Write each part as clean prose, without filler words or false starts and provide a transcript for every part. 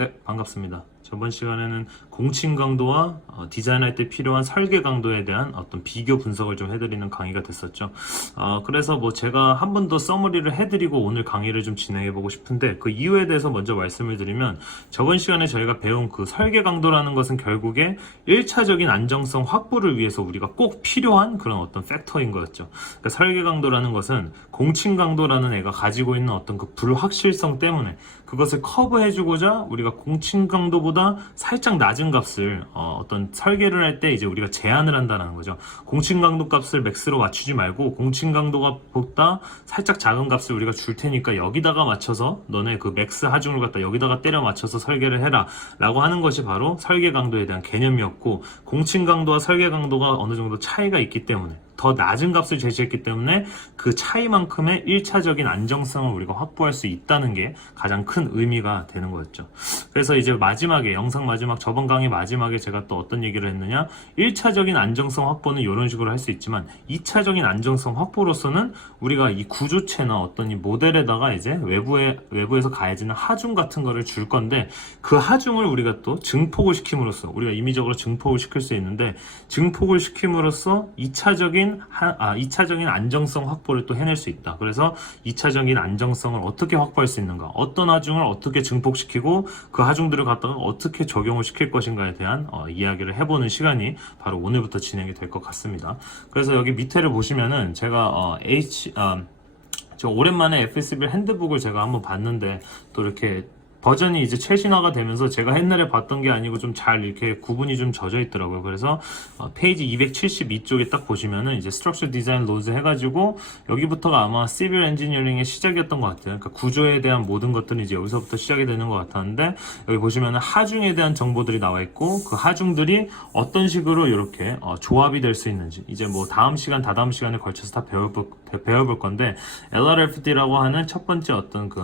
네, 반갑습니다. 저번 시간에는 공칭 강도와 디자인할 때 필요한 설계 강도에 대한 어떤 비교 분석을 좀 해드리는 강의가 됐었죠. 그래서 뭐 제가 한 번 더 서머리를 해드리고 오늘 강의를 좀 진행해보고 싶은데 그 이유에 대해서 먼저 말씀을 드리면 저번 시간에 저희가 배운 그 설계 강도라는 것은 결국에 1차적인 안정성 확보를 위해서 우리가 꼭 필요한 그런 어떤 팩터인 거였죠. 그러니까 설계 강도라는 것은 공칭 강도라는 애가 가지고 있는 어떤 그 불확실성 때문에 그것을 커버해주고자 우리가 공칭 강도보다 살짝 낮은 값을 어떤 설계를 할 때 이제 우리가 제한을 한다는 거죠. 공칭 강도 값을 맥스로 맞추지 말고 공칭 강도가 보다 살짝 작은 값을 우리가 줄 테니까 여기다가 맞춰서 너네 그 맥스 하중을 갖다 여기다가 때려 맞춰서 설계를 해라 라고 하는 것이 바로 설계 강도에 대한 개념이었고, 공칭 강도와 설계 강도가 어느 정도 차이가 있기 때문에 더 낮은 값을 제시했기 때문에 그 차이만큼의 1차적인 안정성을 우리가 확보할 수 있다는 게 가장 큰 의미가 되는 거였죠. 그래서 이제 마지막에 영상 마지막 저번 강의 마지막에 제가 또 어떤 얘기를 했느냐, 1차적인 안정성 확보는 이런 식으로 할 수 있지만 2차적인 안정성 확보로서는 우리가 이 구조체나 어떤 이 모델에다가 이제 외부에서 가해지는 하중 같은 거를 줄 건데, 그 하중을 우리가 또 증폭을 시킴으로써 우리가 임의적으로 증폭을 시킬 수 있는데, 증폭을 시킴으로써 2차적인 안정성 확보를 또 해낼 수 있다. 그래서 2차적인 안정성을 어떻게 확보할 수 있는가, 어떤 하중을 어떻게 증폭시키고 그 하중들을 갖다가 어떻게 적용을 시킬 것인가에 대한 이야기를 해보는 시간이 바로 오늘부터 진행이 될 것 같습니다. 그래서 여기 밑에를 보시면은 제가 저 오랜만에 FSB 핸드북을 제가 한번 봤는데 또 이렇게 버전이 이제 최신화가 되면서 제가 옛날에 봤던 게 아니고 좀 잘 이렇게 구분이 좀 져져 있더라고요. 그래서 페이지 272쪽에 딱 보시면은 이제 Structure Design Laws 해가지고 여기부터가 아마 Civil Engineering의 시작이었던 것 같아요. 그러니까 구조에 대한 모든 것들이 이제 여기서부터 시작이 되는 것 같았는데, 여기 보시면은 하중에 대한 정보들이 나와 있고 그 하중들이 어떤 식으로 이렇게 조합이 될 수 있는지 이제 뭐 다음 시간 다다음 시간에 걸쳐서 다 배워볼 건데, LRFD라고 하는 첫 번째 어떤 그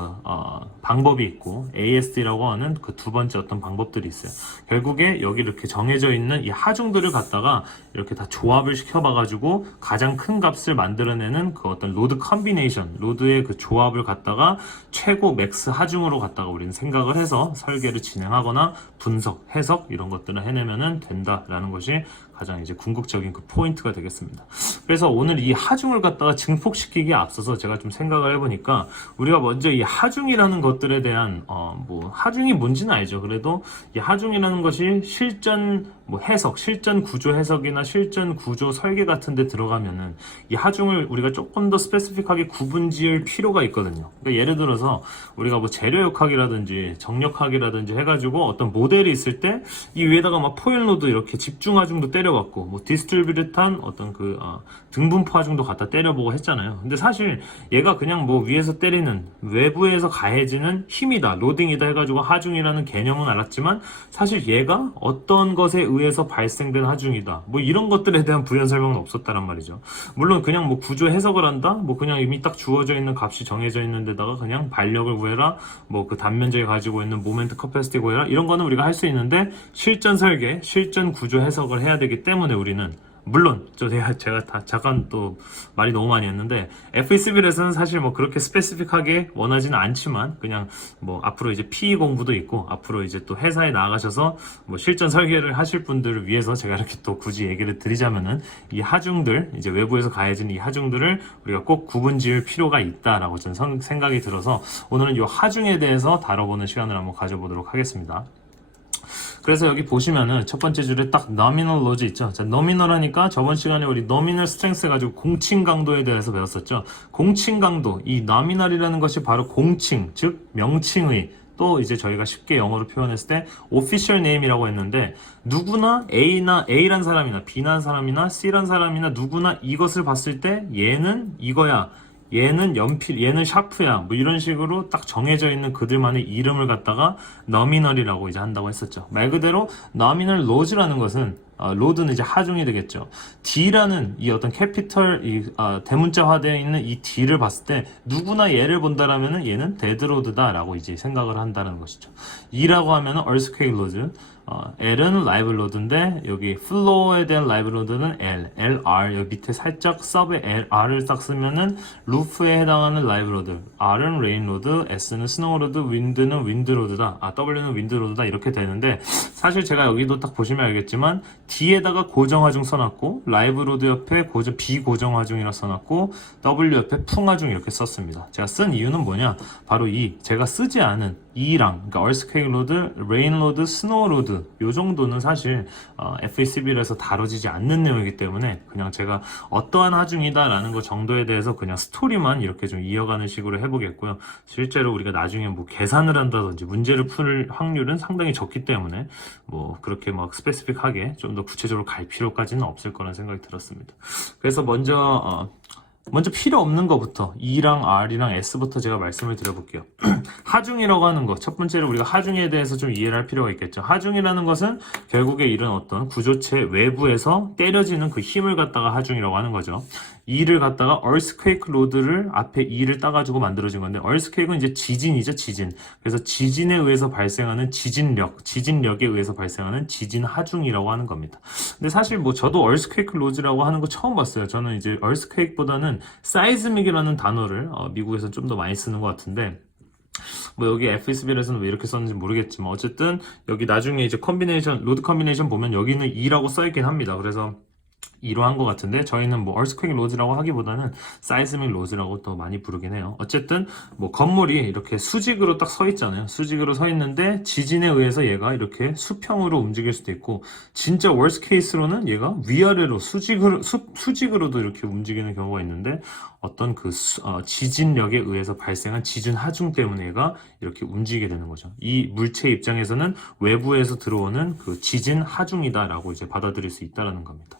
방법이 있고 ASD라고 하는 그 두 번째 어떤 방법들이 있어요. 결국에 여기 이렇게 정해져 있는 이 하중들을 갖다가 이렇게 다 조합을 시켜봐가지고 가장 큰 값을 만들어내는 그 어떤 로드 컨비네이션, 로드의 그 조합을 갖다가 최고 맥스 하중으로 갖다가 우리는 생각을 해서 설계를 진행하거나 분석, 해석 이런 것들을 해내면은 된다라는 것이 가장 이제 궁극적인 그 포인트가 되겠습니다. 그래서 오늘 이 하중을 갖다가 증폭시키기에 앞서서 제가 좀 생각을 해보니까 우리가 먼저 이 하중이라는 것들에 대한 뭐 하중이 뭔지는 알죠. 그래도 이 하중이라는 것이 실전 뭐 해석, 실전 구조 해석이나 실전 구조 설계 같은 데 들어가면은 이 하중을 우리가 조금 더 스페시픽하게 구분 지을 필요가 있거든요. 그러니까 예를 들어서 우리가 뭐 재료역학이라든지 정력학이라든지 해가지고 어떤 모델이 있을 때 이 위에다가 막 포일로드 이렇게 집중 하중도 때려봤고 뭐 디스트리뷰트한 어떤 그 등분포 하중도 갖다 때려보고 했잖아요. 근데 사실 얘가 그냥 뭐 위에서 때리는 외부에서 가해지는 힘이다, 로딩이다 해가지고 하중이라는 개념은 알았지만 사실 얘가 어떤 것에 의해서 발생된 하중이다 뭐 이런 것들에 대한 부연 설명은 없었다란 말이죠. 물론 그냥 뭐 구조 해석을 한다, 뭐 그냥 이미 딱 주어져 있는 값이 정해져 있는 데다가 그냥 발력을 구해라, 뭐 그 단면적이 가지고 있는 모멘트 커패시티 구해라, 이런 거는 우리가 할 수 있는데 실전 설계, 실전 구조 해석을 해야 되기 때문에 우리는, 물론 제가 다 잠깐 또 말이 너무 많이 했는데 FECB에서는 사실 뭐 그렇게 스페시픽하게 원하지는 않지만 그냥 뭐 앞으로 이제 PE 공부도 있고 앞으로 이제 또 회사에 나가셔서 뭐 실전 설계를 하실 분들을 위해서 제가 이렇게 또 굳이 얘기를 드리자면은 이 하중들, 이제 외부에서 가해지는 이 하중들을 우리가 꼭 구분 지을 필요가 있다라고 저는 생각이 들어서 오늘은 이 하중에 대해서 다뤄보는 시간을 한번 가져보도록 하겠습니다. 그래서 여기 보시면은 첫 번째 줄에 딱 nominal laws 있죠. 자, nominal 하니까 저번 시간에 우리 nominal strength 가지고 공칭 강도에 대해서 배웠었죠. 공칭 강도, 이 nominal이라는 것이 바로 공칭, 즉 명칭의, 또 이제 저희가 쉽게 영어로 표현했을 때 official name이라고 했는데, 누구나 A란 사람이나 B란 사람이나 C란 사람이나 누구나 이것을 봤을 때 얘는 이거야, 얘는 연필, 얘는 샤프야, 뭐 이런 식으로 딱 정해져 있는 그들만의 이름을 갖다가 nominal이라고 이제 한다고 했었죠. 말 그대로 nominal laws라는 것은 로드는 이제 하중이 되겠죠. D라는 이 어떤 캐피털 대문자화되어 있는 이 D를 봤을 때 누구나 얘를 본다라면은 얘는 데드로드다라고 이제 생각을 한다는 것이죠. E라고 하면은 earthquake load, L은 live load인데 여기 플로어에 대한 live load는 LR 여기 밑에 살짝 서브에 R을 딱 쓰면은 루프에 해당하는 live load, R은 rain load, S는 snow load, wind는 wind load다, W는 wind load다 이렇게 되는데 사실 제가 여기도 딱 보시면 알겠지만 D에다가 고정하중 써놨고 live load 옆에 비고정하중이라 써놨고 W 옆에 풍하중 이렇게 썼습니다. 제가 쓴 이유는 뭐냐, 바로 제가 쓰지 않은 E랑 그러니까 earthquake load, rain load, snow load 요 정도는 사실 FACB에서 다뤄지지 않는 내용이기 때문에 그냥 제가 어떠한 하중이다 라는 것 정도에 대해서 그냥 스토리만 이렇게 좀 이어가는 식으로 해보겠고요. 실제로 우리가 나중에 뭐 계산을 한다든지 문제를 풀 확률은 상당히 적기 때문에 뭐 그렇게 막 스페시픽하게 좀 더 구체적으로 갈 필요까지는 없을 거라는 생각이 들었습니다. 그래서 먼저 필요 없는 것부터 E랑 R이랑 S부터 제가 말씀을 드려볼게요. 하중이라고 하는 것, 첫 번째로 우리가 하중에 대해서 좀 이해를 할 필요가 있겠죠. 하중이라는 것은 결국에 이런 어떤 구조체 외부에서 때려지는 그 힘을 갖다가 하중이라고 하는 거죠. E를 갖다가 earthquake load를 앞에 E를 따가지고 만들어진 건데, earthquake은 이제 지진이죠, 지진. 그래서 지진에 의해서 발생하는 지진력에 의해서 발생하는 지진 하중이라고 하는 겁니다. 근데 사실 뭐 저도 earthquake load라고 하는 거 처음 봤어요. 저는 이제 earthquake보다는 seismic이라는 단어를 미국에서 좀 더 많이 쓰는 것 같은데, 뭐 여기 FSB에서는 왜 이렇게 썼는지 모르겠지만 어쨌든 여기 나중에 이제 로드 컨비네이션 보면 여기는 E라고 써있긴 합니다. 그래서 E로 한 것 같은데 저희는 뭐 earthquake load라고 하기보다는 seismic load라고 더 많이 부르긴 해요. 어쨌든 뭐 건물이 이렇게 수직으로 딱 서 있잖아요. 수직으로 서 있는데 지진에 의해서 얘가 이렇게 수평으로 움직일 수도 있고, 진짜 worst case로는 얘가 위아래로 수직으로도 이렇게 움직이는 경우가 있는데, 어떤 지진력에 의해서 발생한 지진 하중 때문에 얘가 이렇게 움직이게 되는 거죠. 이 물체 입장에서는 외부에서 들어오는 그 지진 하중이다라고 이제 받아들일 수 있다라는 겁니다.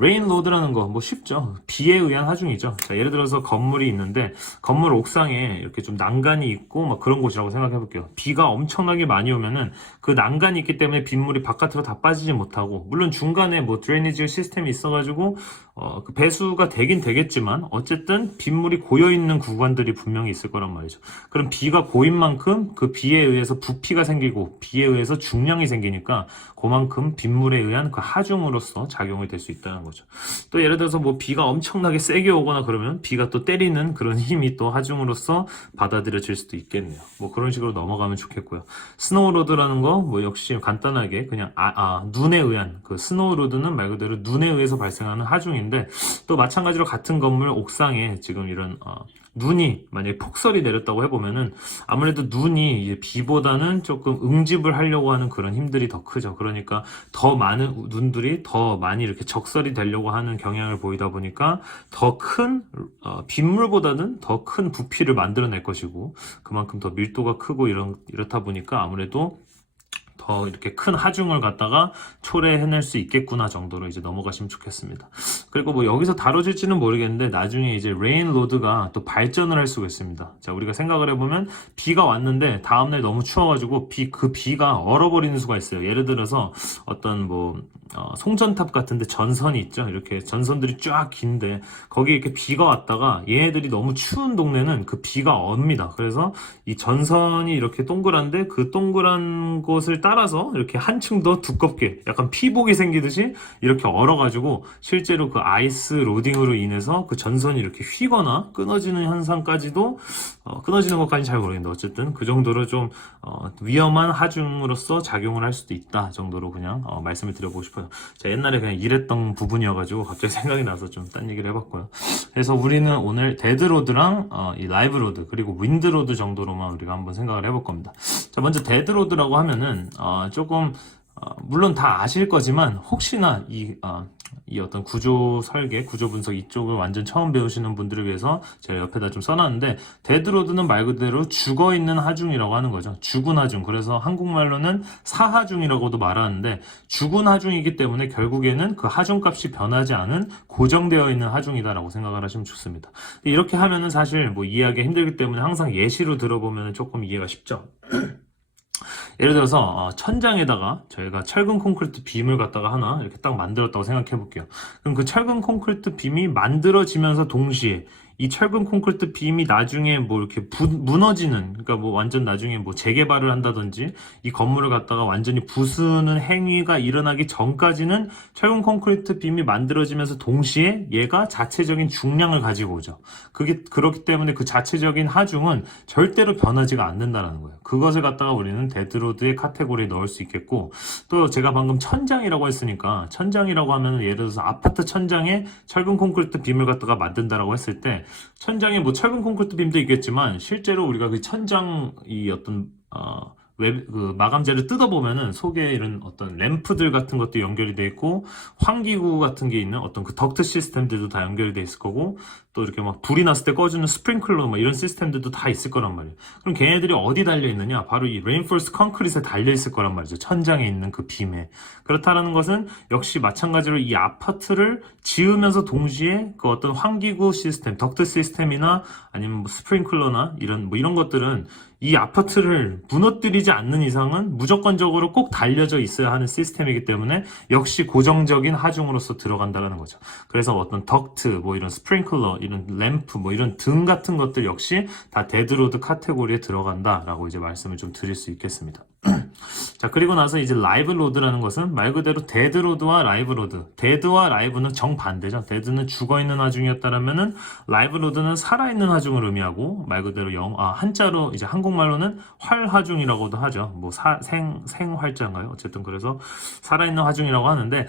레인 로드라는 거 뭐 쉽죠. 비에 의한 하중이죠. 자, 예를 들어서 건물이 있는데 건물 옥상에 이렇게 좀 난간이 있고 막 그런 곳이라고 생각해 볼게요. 비가 엄청나게 많이 오면은 그 난간이 있기 때문에 빗물이 바깥으로 다 빠지지 못하고, 물론 중간에 뭐 드레이니지 시스템이 있어가지고 그 배수가 되긴 되겠지만 어쨌든 빗물이 고여 있는 구간들이 분명히 있을 거란 말이죠. 그럼 비가 고인 만큼 그 비에 의해서 부피가 생기고 비에 의해서 중량이 생기니까 그만큼 빗물에 의한 그 하중으로서 작용이 될 수 있다는 거죠. 또 예를 들어서 뭐 비가 엄청나게 세게 오거나 그러면 비가 또 때리는 그런 힘이 또 하중으로서 받아들여질 수도 있겠네요. 뭐 그런 식으로 넘어가면 좋겠고요. 스노우로드라는 거 뭐 역시 간단하게 그냥 눈에 의한, 그 스노우로드는 말 그대로 눈에 의해서 발생하는 하중인데, 또 마찬가지로 같은 건물 옥상에 지금 이런 눈이 만약에 폭설이 내렸다고 해보면은 아무래도 눈이 이제 비보다는 조금 응집을 하려고 하는 그런 힘들이 더 크죠. 그러니까 더 많은 눈들이 더 많이 이렇게 적설이 되려고 하는 경향을 보이다 보니까 더 큰 빗물보다는 더 큰 부피를 만들어낼 것이고, 그만큼 더 밀도가 크고 이렇다 보니까 아무래도 더 이렇게 큰 하중을 갖다가 초래해낼 수 있겠구나 정도로 이제 넘어가시면 좋겠습니다. 그리고 뭐 여기서 다뤄질지는 모르겠는데 나중에 이제 레인 로드가 또 발전을 할 수가 있습니다. 자, 우리가 생각을 해보면 비가 왔는데 다음날 너무 추워가지고 그 비가 얼어버리는 수가 있어요. 예를 들어서 어떤 뭐 송전탑 같은데 전선이 있죠. 이렇게 전선들이 쫙 긴데 거기에 이렇게 비가 왔다가 얘네들이 너무 추운 동네는 그 비가 옵니다. 그래서 이 전선이 이렇게 동그란데 그 동그란 곳을 따라서 이렇게 한층 더 두껍게 약간 피복이 생기듯이 이렇게 얼어가지고 실제로 그 아이스 로딩으로 인해서 그 전선이 이렇게 휘거나 끊어지는 현상까지도 끊어지는 것까지 잘 모르겠는데 어쨌든 그 정도로 좀 위험한 하중으로서 작용을 할 수도 있다 정도로 그냥 말씀을 드려보고 싶어요. 자, 옛날에 그냥 일했던 부분이어가지고 갑자기 생각이 나서 좀 딴 얘기를 해봤고요. 그래서 우리는 오늘 데드로드랑 이 라이브로드 그리고 윈드로드 정도로만 우리가 한번 생각을 해볼 겁니다. 자, 먼저 데드로드라고 하면은 조금 물론 다 아실 거지만 혹시나 이 어떤 구조 설계, 구조 분석 이쪽을 완전 처음 배우시는 분들을 위해서 제가 옆에다 좀 써놨는데, 데드로드는 말 그대로 죽어있는 하중이라고 하는 거죠. 죽은 하중. 그래서 한국말로는 사하중이라고도 말하는데, 죽은 하중이기 때문에 결국에는 그 하중값이 변하지 않은 고정되어 있는 하중이다라고 생각을 하시면 좋습니다. 이렇게 하면은 사실 뭐 이해하기 힘들기 때문에 항상 예시로 들어보면 조금 이해가 쉽죠. 예를 들어서 천장에다가 저희가 철근 콘크리트 빔을 갖다가 하나 이렇게 딱 만들었다고 생각해 볼게요. 그럼 그 철근 콘크리트 빔이 만들어지면서 동시에 이 철근 콘크리트 빔이 나중에 뭐 이렇게 무너지는, 그러니까 뭐 완전 나중에 뭐 재개발을 한다든지 이 건물을 갖다가 완전히 부수는 행위가 일어나기 전까지는 철근 콘크리트 빔이 만들어지면서 동시에 얘가 자체적인 중량을 가지고 오죠. 그게 그렇기 때문에 그 자체적인 하중은 절대로 변하지가 않는다는 거예요. 그것을 갖다가 우리는 데드로드의 카테고리에 넣을 수 있겠고, 또 제가 방금 천장이라고 했으니까 천장이라고 하면 예를 들어서 아파트 천장에 철근 콘크리트 빔을 갖다가 만든다라고 했을 때 천장에 뭐 철근 콘크리트 빔도 있겠지만 실제로 우리가 그 천장 이 어떤 그 마감재를 뜯어보면은 속에 이런 어떤 램프들 같은 것도 연결이 돼 있고 환기구 같은 게 있는 어떤 그 덕트 시스템들도 다 연결이 돼 있을 거고, 또 이렇게 막 불이 났을 때 꺼주는 스프링클러 막 이런 시스템들도 다 있을 거란 말이에요. 그럼 걔네들이 어디 달려 있느냐? 바로 이 레인포스트 콘크리트에 달려 있을 거란 말이죠. 천장에 있는 그 빔에. 그렇다는 것은 역시 마찬가지로 이 아파트를 지으면서 동시에 그 어떤 환기구 시스템, 덕트 시스템이나 아니면 뭐 스프링클러나 이런 것들은 이 아파트를 무너뜨리지 않는 이상은 무조건적으로 꼭 달려져 있어야 하는 시스템이기 때문에 역시 고정적인 하중으로서 들어간다는 거죠. 그래서 어떤 덕트, 뭐 이런 스프링클러, 이런 램프, 뭐 이런 등 같은 것들 역시 다 데드로드 카테고리에 들어간다라고 이제 말씀을 좀 드릴 수 있겠습니다. 자, 그리고 나서 이제 라이브 로드라는 것은 말 그대로 데드로드와 라이브 로드. 데드와 라이브는 정반대죠. 데드는 죽어있는 하중이었다라면은 라이브 로드는 살아있는 하중을 의미하고, 말 그대로 한자로 이제 한국말로는 활하중이라고도 하죠. 뭐 생활자인가요? 어쨌든 그래서 살아있는 하중이라고 하는데,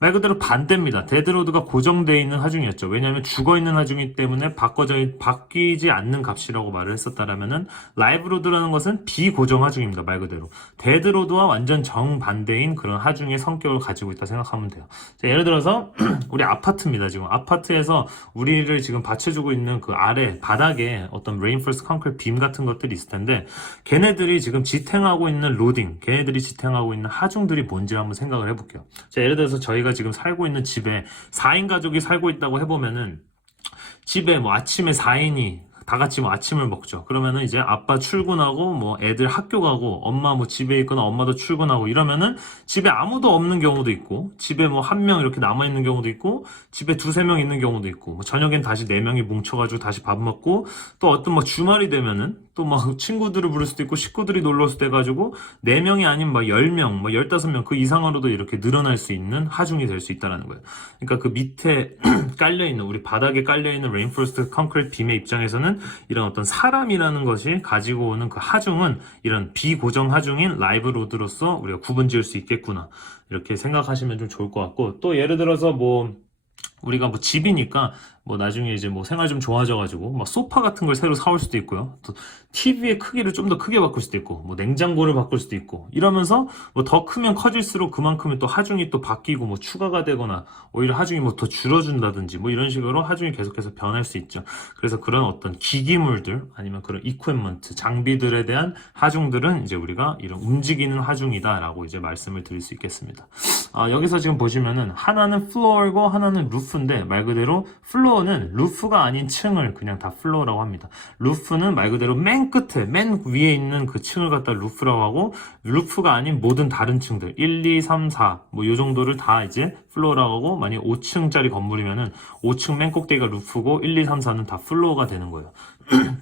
말 그대로 반대입니다. 데드로드가 고정되어 있는 하중이었죠. 왜냐하면 죽어있는 하중이기 때문에 바뀌지 않는 값이라고 말을 했었다라면은 라이브로드라는 것은 비고정 하중입니다. 말 그대로. 데드로드와 완전 정반대인 그런 하중의 성격을 가지고 있다 생각하면 돼요. 자, 예를 들어서 우리 아파트입니다. 지금 아파트에서 우리를 지금 받쳐주고 있는 그 아래 바닥에 어떤 레인포스 콘크리트 빔 같은 것들이 있을 텐데, 걔네들이 지금 지탱하고 있는 로딩, 걔네들이 지탱하고 있는 하중들이 뭔지 한번 생각을 해볼게요. 자, 예를 들어서 저희가 지금 살고 있는 집에 4인 가족이 살고 있다고 해보면은, 집에 뭐 아침에 4인이 다 같이 뭐 아침을 먹죠. 그러면은 이제 아빠 출근하고 뭐 애들 학교 가고 엄마 뭐 집에 있거나 엄마도 출근하고 이러면은 집에 아무도 없는 경우도 있고, 집에 뭐 한 명 이렇게 남아 있는 경우도 있고, 집에 두세 명 있는 경우도 있고, 뭐 저녁엔 다시 네 명이 뭉쳐가지고 다시 밥 먹고, 또 어떤 뭐 주말이 되면은 또 막 친구들을 부를 수도 있고 식구들이 놀러 올 수도 해가지고 4명이 아닌 막 10명, 뭐 15명 그 이상으로도 이렇게 늘어날 수 있는 하중이 될 수 있다는 거예요. 그러니까 그 밑에 깔려있는, 우리 바닥에 깔려있는 레인포스트 콘크리트 빔의 입장에서는 이런 어떤 사람이라는 것이 가지고 오는 그 하중은 이런 비고정 하중인 라이브 로드로서 우리가 구분 지을 수 있겠구나, 이렇게 생각하시면 좀 좋을 것 같고, 또 예를 들어서 뭐 우리가 뭐 집이니까 뭐 나중에 이제 뭐 생활 좀 좋아져가지고 막 소파 같은 걸 새로 사올 수도 있고요. 또 TV의 크기를 좀 더 크게 바꿀 수도 있고, 뭐 냉장고를 바꿀 수도 있고, 이러면서 뭐 더 크면 커질수록 그만큼의 또 하중이 또 바뀌고 뭐 추가가 되거나 오히려 하중이 뭐 더 줄어준다든지 뭐 이런 식으로 하중이 계속해서 변할 수 있죠. 그래서 그런 어떤 기기물들 아니면 그런 이퀴먼트, 장비들에 대한 하중들은 이제 우리가 이런 움직이는 하중이다라고 이제 말씀을 드릴 수 있겠습니다. 여기서 지금 보시면은 하나는 플로어이고 하나는 루프인데, 말 그대로 플로어는 루프가 아닌 층을 그냥 다 플로어라고 합니다. 루프는 말 그대로 맨 끝에, 맨 위에 있는 그 층을 갖다 루프라고 하고, 루프가 아닌 모든 다른 층들 1, 2, 3, 4 뭐 요 정도를 다 이제 플로어라고 하고, 만약 5층짜리 건물이면은 5층 맨 꼭대기가 루프고 1, 2, 3, 4는 다 플로어가 되는 거예요.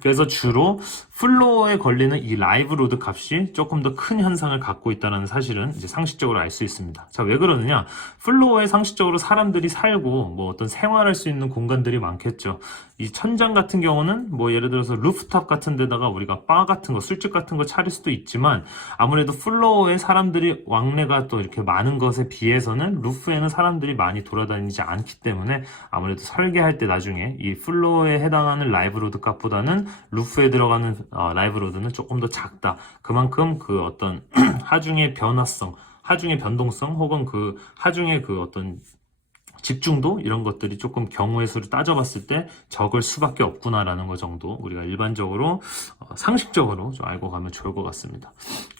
그래서 주로 플로어에 걸리는 이 라이브 로드 값이 조금 더 큰 현상을 갖고 있다는 사실은 이제 상식적으로 알 수 있습니다. 자, 왜 그러느냐? 플로어에 상식적으로 사람들이 살고 뭐 어떤 생활할 수 있는 공간들이 많겠죠. 이 천장 같은 경우는 뭐 예를 들어서 루프탑 같은 데다가 우리가 바 같은 거, 술집 같은 거 차릴 수도 있지만, 아무래도 플로어에 사람들이 왕래가 또 이렇게 많은 것에 비해서는 루프에는 사람들이 많이 돌아다니지 않기 때문에 아무래도 설계할 때 나중에 이 플로어에 해당하는 라이브 로드 값보다는 루프에 들어가는 라이브 로드는 조금 더 작다. 그만큼 그 어떤 하중의 변화성, 하중의 변동성, 혹은 그 하중의 그 어떤 집중도, 이런 것들이 조금 경우의 수를 따져봤을 때 적을 수밖에 없구나라는 거 정도 우리가 일반적으로 상식적으로 좀 알고 가면 좋을 것 같습니다.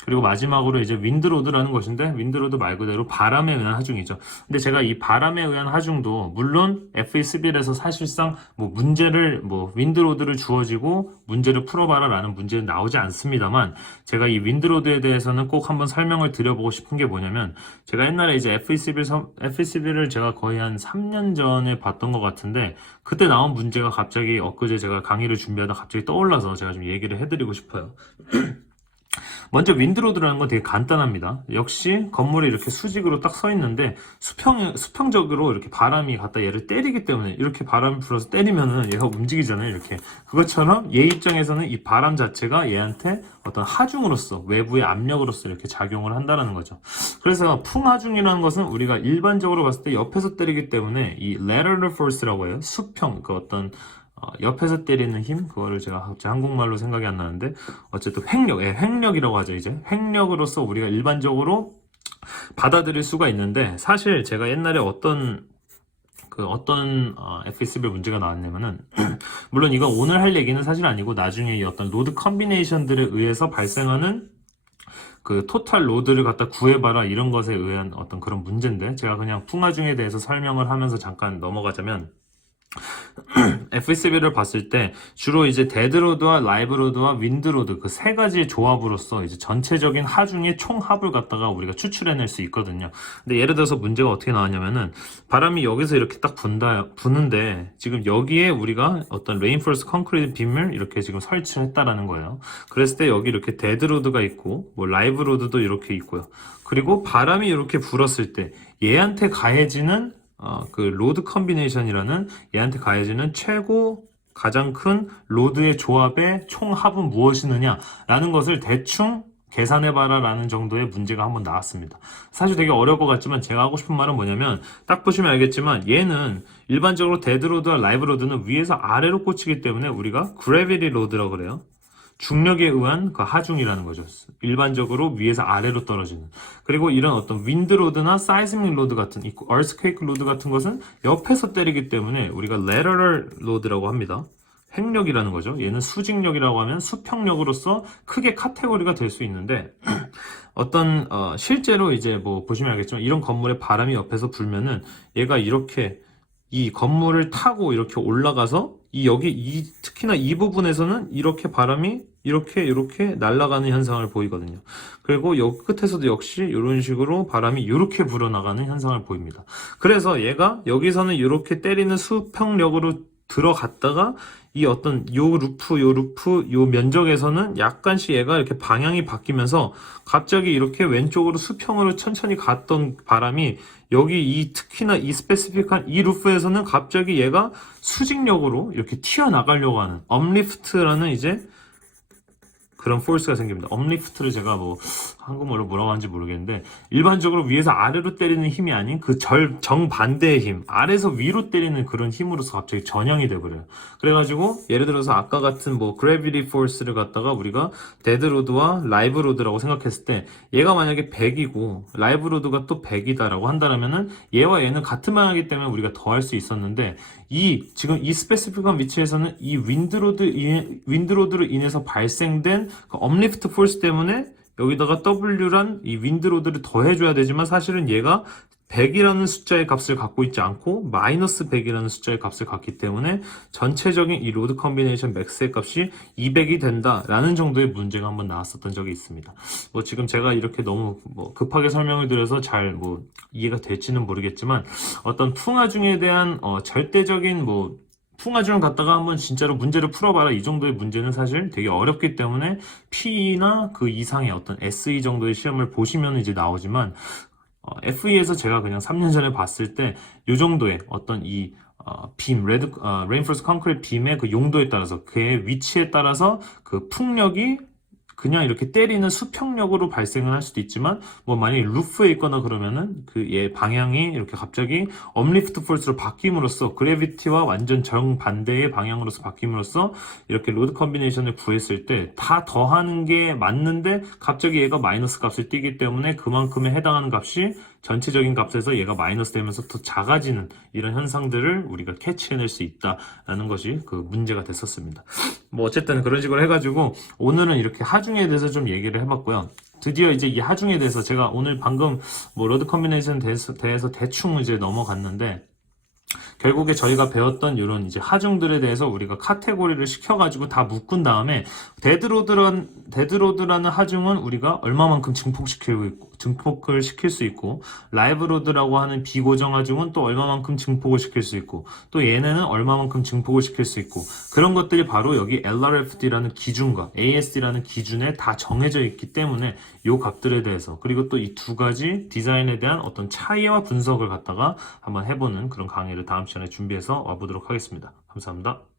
그리고 마지막으로 이제 윈드로드라는 것인데 윈드로드 말 그대로 바람에 의한 하중이죠. 근데 제가 이 바람에 의한 하중도 물론 FE11에서 사실상 뭐 문제를 뭐 윈드로드를 주어지고 문제를 풀어봐라라는 문제는 나오지 않습니다만 제가 이 윈드로드에 대해서는 꼭 한번 설명을 드려보고 싶은 게 뭐냐면 제가 옛날에 이제 FE11을 제가 거의 한 3년 전에 봤던 것 같은데 그때 나온 문제가 갑자기 엊그제 제가 강의를 준비하다 갑자기 떠올라서 제가 좀 얘기를 해드리고 싶어요. 먼저 윈드로드라는 건 되게 간단합니다. 역시 건물이 이렇게 수직으로 딱 서 있는데 수평적으로 이렇게 바람이 갖다 얘를 때리기 때문에 이렇게 바람이 불어서 때리면은 얘가 움직이잖아요. 이렇게. 그것처럼 얘 입장에서는 이 바람 자체가 얘한테 어떤 하중으로서 외부의 압력으로서 이렇게 작용을 한다는 거죠. 그래서 풍하중이라는 것은 우리가 일반적으로 봤을 때 옆에서 때리기 때문에 이 lateral force라고 해요. 수평, 그 어떤 옆에서 때리는 힘? 그거를 제가 갑자기 한국말로 생각이 안 나는데 어쨌든 횡력, 횡력이라고 하죠 이제. 횡력으로서 우리가 일반적으로 받아들일 수가 있는데 사실 제가 옛날에 어떤 FE11 문제가 나왔냐면은 물론 이거 오늘 할 얘기는 사실 아니고 나중에 이 어떤 로드 컨비네이션들에 의해서 발생하는 그 토탈 로드를 갖다 구해봐라 이런 것에 의한 어떤 그런 문제인데 제가 그냥 풍하중에 대해서 설명을 하면서 잠깐 넘어가자면 FE11을 봤을 때 주로 이제 데드로드와 라이브로드와 윈드로드 그 세 가지 조합으로서 이제 전체적인 하중의 총합을 갖다가 우리가 추출해낼 수 있거든요. 근데 예를 들어서 문제가 어떻게 나왔냐면은 바람이 여기서 이렇게 딱 부는데 지금 여기에 우리가 어떤 레인포스 콘크리트 빔을 이렇게 지금 설치를 했다라는 거예요. 그랬을 때 여기 이렇게 데드로드가 있고 뭐 라이브로드도 이렇게 있고요. 그리고 바람이 이렇게 불었을 때 얘한테 가해지는 그 로드 컨비네이션이라는 얘한테 가해지는 최고 가장 큰 로드의 조합의 총합은 무엇이느냐라는 것을 대충 계산해봐라 라는 정도의 문제가 한번 나왔습니다. 사실 되게 어려울 것 같지만 제가 하고 싶은 말은 뭐냐면 딱 보시면 알겠지만 얘는 일반적으로 데드로드와 라이브로드는 위에서 아래로 꽂히기 때문에 우리가 그래비티 로드라고 그래요. 중력에 의한 그 하중이라는 거죠. 일반적으로 위에서 아래로 떨어지는. 그리고 이런 어떤 윈드로드나 사이스믹 로드 같은, 얼스퀘이크 로드 같은 것은 옆에서 때리기 때문에 우리가 lateral 로드라고 합니다. 횡력이라는 거죠. 얘는 수직력이라고 하면 수평력으로서 크게 카테고리가 될 수 있는데 어떤 실제로 이제 뭐 보시면 알겠지만 이런 건물에 바람이 옆에서 불면은 얘가 이렇게 이 건물을 타고 이렇게 올라가서 특히나 이 부분에서는 이렇게 바람이 이렇게 날아가는 현상을 보이거든요. 그리고 여 끝에서도 역시 이런 식으로 바람이 이렇게 불어나가는 현상을 보입니다. 그래서 얘가 여기서는 이렇게 때리는 수평력으로 들어갔다가 이 어떤 요 루프, 요 면적에서는 약간씩 얘가 이렇게 방향이 바뀌면서 갑자기 이렇게 왼쪽으로 수평으로 천천히 갔던 바람이 여기 특히나 이 스페시픽한 이 루프에서는 갑자기 얘가 수직력으로 이렇게 튀어나가려고 하는 업리프트라는 이제 그런 포스가 생깁니다. 업리프트를 제가 뭐 한국말로 뭐라고 하는지 모르겠는데 일반적으로 위에서 아래로 때리는 힘이 아닌 그 정반대의 힘, 아래에서 위로 때리는 그런 힘으로서 갑자기 전향이 돼버려요. 그래가지고 예를 들어서 아까 같은 뭐 그래비티 포스를 갖다가 우리가 데드로드와 라이브로드라고 생각했을 때 얘가 만약에 100이고 라이브로드가 또 100이다라고 한다면은 얘와 얘는 같은 방향이기 때문에 우리가 더 할 수 있었는데 지금 이 스페시픽한 위치에서는 이 윈드로드로 인해서 발생된 그 업리프트 포스 때문에 여기다가 W란 이 윈드로드를 더해줘야 되지만 사실은 얘가 100이라는 숫자의 값을 갖고 있지 않고 마이너스 100이라는 숫자의 값을 갖기 때문에 전체적인 이 로드 컨비네이션 맥스의 값이 200이 된다라는 정도의 문제가 한번 나왔었던 적이 있습니다. 뭐 지금 제가 이렇게 너무 뭐 급하게 설명을 드려서 잘 뭐 이해가 될지는 모르겠지만 어떤 풍하중에 대한 절대적인 뭐 풍하중을 갖다가 한번 진짜로 문제를 풀어봐라 이 정도의 문제는 사실 되게 어렵기 때문에 P나 그 이상의 어떤 SE 정도의 시험을 보시면 이제 나오지만 FE에서 제가 그냥 3년 전에 봤을 때 이 정도의 어떤 레인포스 콘크리트 빔의 그 용도에 따라서 그의 위치에 따라서 그 풍력이 그냥 이렇게 때리는 수평력으로 발생을 할 수도 있지만 뭐 만약에 루프에 있거나 그러면은 그 얘 방향이 이렇게 갑자기 업리프트 포스로 바뀜으로써 그래비티와 완전 정반대의 방향으로서 바뀜으로써 이렇게 로드 컨비네이션을 구했을 때 다 더하는 게 맞는데 갑자기 얘가 마이너스 값을 띄기 때문에 그만큼에 해당하는 값이 전체적인 값에서 얘가 마이너스 되면서 더 작아지는 이런 현상들을 우리가 캐치해낼 수 있다라는 것이 그 문제가 됐었습니다. 뭐 어쨌든 그런 식으로 해가지고 오늘은 이렇게 하중에 대해서 좀 얘기를 해봤고요. 드디어 이제 이 하중에 대해서 제가 오늘 방금 뭐 로드 컨비네이션 대해서 대충 이제 넘어갔는데, 결국에 저희가 배웠던 이런 이제 하중들에 대해서 우리가 카테고리를 시켜가지고 다 묶은 다음에, 데드로드라는 하중은 우리가 얼마만큼 증폭을 시킬 수 있고, 라이브로드라고 하는 비고정 하중은 또 얼마만큼 증폭을 시킬 수 있고, 또 얘네는 얼마만큼 증폭을 시킬 수 있고, 그런 것들이 바로 여기 LRFD라는 기준과 ASD라는 기준에 다 정해져 있기 때문에 이 값들에 대해서, 그리고 또 이 두 가지 디자인에 대한 어떤 차이와 분석을 갖다가 한번 해보는 그런 강의를 다음 시간에 준비해서 와보도록 하겠습니다. 감사합니다.